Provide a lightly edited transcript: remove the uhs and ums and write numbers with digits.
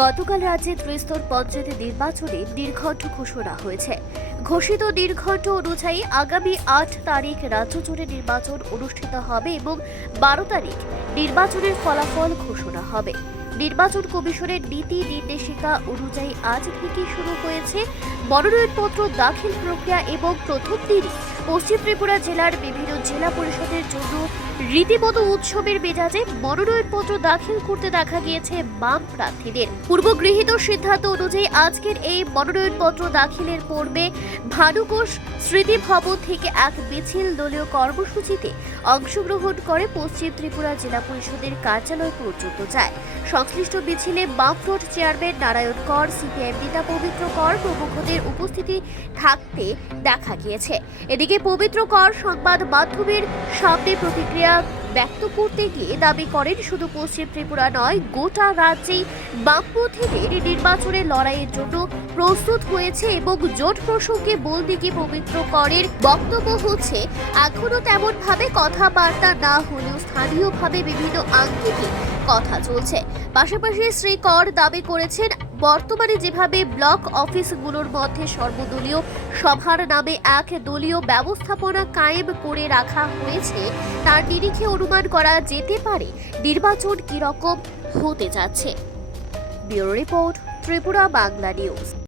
গতকাল রাজ্যে ত্রিস্তর পঞ্চায়েত নির্বাচনে নির্ঘণ্ট ঘোষণা হয়েছে। ঘোষিত নির্ঘণ্ট অনুযায়ী আগামী ৮ তারিখ রাজ্য জুড়ে নির্বাচন অনুষ্ঠিত হবে এবং ১২ তারিখ নির্বাচনের ফলাফল ঘোষণা হবে। নির্বাচন কমিশনের নীতি নির্দেশিকা অনুযায়ী আজ থেকে শুরু হয়েছে মনোনয়নপত্র দাখিল প্রক্রিয়া এবং প্রথম দিনই পশ্চিম ত্রিপুরা জেলার বিভিন্ন জেলা পরিষদের জন্য রীতিমতো উৎসবের মেজাজে মনোনয়নপত্র দাখিল করতে দেখা গিয়েছে বাম প্রার্থীদের। পূর্বগৃহীত সিদ্ধান্ত অনুযায়ী আজকের এই মনোনয়নপত্র দাখিলের পূর্বে ভানুকোষ স্মৃতি ভবন থেকে এক মিছিল দলীয় কর্মসূচিতে অংশগ্রহণ করে পশ্চিম ত্রিপুরা জেলা পরিষদের কার্যালয় পর্যন্ত যায়। সংশ্লিষ্ট মিছিলে বামফ্রন্ট চেয়ারম্যান নারায়ণ কর, সিপিআইএম নেতা পবিত্র কর প্রমুখদের উপস্থিতি থাকতে দেখা গিয়েছে। এদিকে পবিত্র কর সংবাদ মাধ্যমের সামনে প্রতিক্রিয়া ব্যক্ত করতে গিয়ে দাবি করেন, শুধু পশ্চিম ত্রিপুরা নয়, গোটা রাজ্যেই বামপন্থীদের নির্বাচনের লড়াইয়ের জন্য প্রস্তুত হয়েছে এবং জোট প্রসঙ্গে বলতে গিয়ে পবিত্র করের বক্তব্য হচ্ছে, এখনো তেমন ভাবে কথাবার্তা না হলেও স্থানীয়ভাবে বিভিন্ন আঙ্গিকে কথা চলছে। পাশাপাশি শ্রী কর দাবি করেছেন, বর্তমানে যেভাবে ব্লক অফিসগুলোর মধ্যে সর্বদলীয় সভার নামে এক দলীয় ব্যবস্থাপনা কায়েম করে রাখা হয়েছে, তার নিরিখে অনুমান করা যেতে পারে নির্বাচন কিরকম হতে যাচ্ছে। Bureau report, Tripura Bangla news.